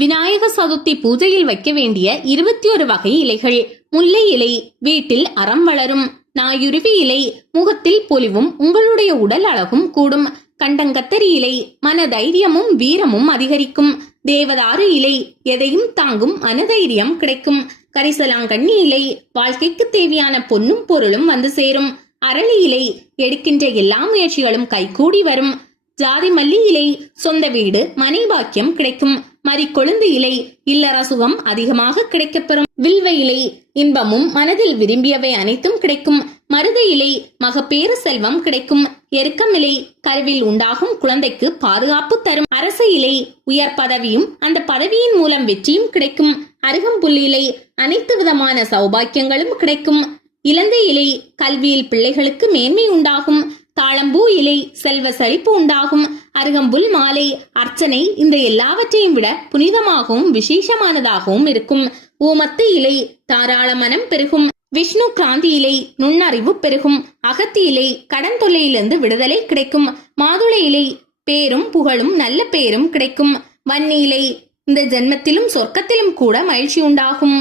விநாயக சதுர்த்தி பூஜையில் வைக்க வேண்டிய 21 வகை இலைகள். முல்லை இலை, வீட்டில் அறம் வளரும். நாயுருவி இலை, முகத்தில் பொலிவும் உங்களுடைய உடல் அழகும் கூடும். கண்டங்கத்தரி இலை, மன தைரியமும் வீரமும் அதிகரிக்கும். தேவதாரு இலை, எதையும் தாங்கும் மனதைரியம் கிடைக்கும். கரிசலாங்கண்ணி இலை, வாழ்க்கைக்கு தேவையான பொன்னும் பொருளும் வந்து சேரும். அரளி இலை, எடுக்கின்ற எல்லா முயற்சிகளும் கைகூடி வரும். ஜாதி மல்லி இலை, சொந்த வீடு மனை பாக்கியம் கிடைக்கும். மரிக்கொழுந்து இலை, இல்லற சுகம் அதிகமாக கிடைக்கப்பெறும். வில்வ இலை, இன்பமும் மனதில் விரும்பியவை அனைத்தும் கிடைக்கும். மருத இலை, மகப்பேறு செல்வம் கிடைக்கும். எருக்கம் இலை, கருவில் உண்டாகும் குழந்தைக்கு பாதுகாப்பு தரும். அரச இலை, உயர் பதவியும் அந்த பதவியின் மூலம் வெற்றியும் கிடைக்கும். அருகம்புல் இலை, அனைத்து விதமான சௌபாக்கியங்களும் கிடைக்கும். இலந்தை இலை, கல்வியில் பிள்ளைகளுக்கு மேன்மை உண்டாகும். தாழம்பூ இலை, செல்வ செழிப்பு உண்டாகும். அருகம்புல் மாலை, அர்ச்சனை இந்த எல்லாவற்றையும் விட புனிதமாகவும் விசேஷமானதாகவும் இருக்கும். ஊமத்து இலை, தாராள மனம் பெருகும். விஷ்ணு கிராந்தி இலை, நுண்ணறிவு பெருகும். அகத்தி இலை, கடன் தொல்லையிலிருந்து விடுதலை கிடைக்கும். மாதுளை இலை, பேரும் புகழும் நல்ல பேரும் கிடைக்கும். வன்னி இலை, இந்த ஜென்மத்திலும் சொர்க்கத்திலும் கூட மகிழ்ச்சி உண்டாகும்.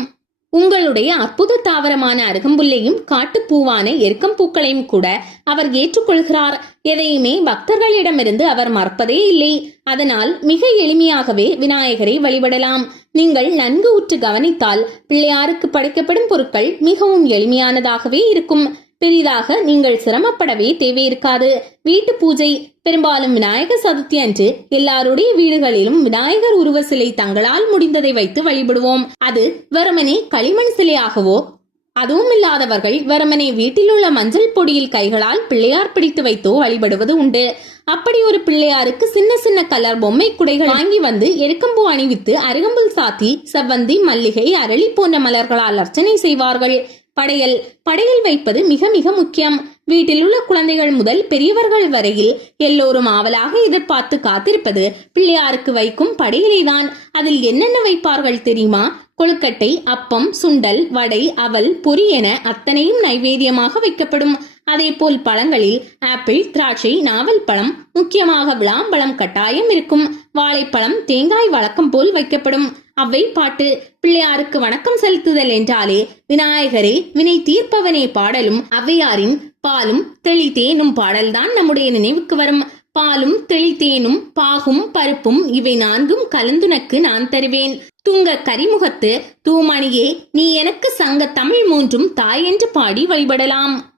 உங்களுடைய அற்புத தாவரமான அருகம்புல்லையும் காட்டுப்பூவான எருக்கம்பூக்களையும் கூட அவர் ஏற்றுக்கொள்கிறார். எதையுமே பக்தர்களிடமிருந்து அவர் மறப்பதே இல்லை. அதனால் மிக எளிமையாகவே விநாயகரை வழிபடலாம். நீங்கள் நன்கு உற்று கவனித்தால் பிள்ளையாருக்கு படைக்கப்படும் பொருட்கள் மிகவும் எளிமையானதாகவே இருக்கும். பெரிதாக நீங்கள் சிரமப்படவே தேவையிருக்காது. வீட்டு பூஜை பெரும்பாலும் விநாயகர் சதுர்த்தி அன்று எல்லாருடைய வீடுகளிலும் விநாயகர் உருவ சிலை தங்களால் முடிந்ததை வைத்து வழிபடுவோம். அது வெறுமனே களிமண் சிலையாகவோ, அதுவும் இல்லாதவர்கள் வெறுமனே வீட்டில் உள்ள மஞ்சள் பொடியில் கைகளால் பிள்ளையார் பிடித்து வைத்தோ வழிபடுவது உண்டு. அப்படி ஒரு பிள்ளையாருக்கு சின்ன சின்ன கலர் பொம்மை குடைகள் வாங்கி வந்து எருக்கம்பூ அணிவித்து அருகம்புல் சாத்தி செவ்வந்தி, மல்லிகை, அரளி போன்ற மலர்களால் அர்ச்சனை செய்வார்கள். படையல் வைப்பது மிக மிக முக்கியம். வீட்டில் உள்ள குழந்தைகள் முதல் பெரியவர்கள் வரையில் எல்லோரும் ஆவலாக எதிர்பார்த்து காத்திருப்பது பிள்ளையாருக்கு வைக்கும் படையலைதான். அதில் என்னென்ன வைப்பார்கள் தெரியுமா? கொழுக்கட்டை, அப்பம், சுண்டல், வடை, அவல், பொரி என அத்தனையும் நைவேத்தியமாக வைக்கப்படும். அதே போல் பழங்களில் ஆப்பிள், திராட்சை, நாவல் பழம், முக்கியமாக விளாம்பழம் கட்டாயம் இருக்கும். வாழைப்பழம், தேங்காய் வழக்கம் போல் வைக்கப்படும். அவ்வை பாட்டு, பிள்ளையாருக்கு வணக்கம் செலுத்துதல் என்றாலே விநாயகரே வினை தீர்ப்பவனே பாடலும் ஔவையாரின் பாலும் தெளித்தேனும் பாடல்தான் நம்முடைய நினைவுக்கு வரும். பாலும் தெளித்தேனும் பாகும் பருப்பும் இவை நான்கும் கலந்துனக்கு நான் தருவேன். துங்க கரிமுகத்து தூமணியே நீ எனக்கு சங்க தமிழ் மூன்றும் தாய் என்று பாடி வழிபடலாம்.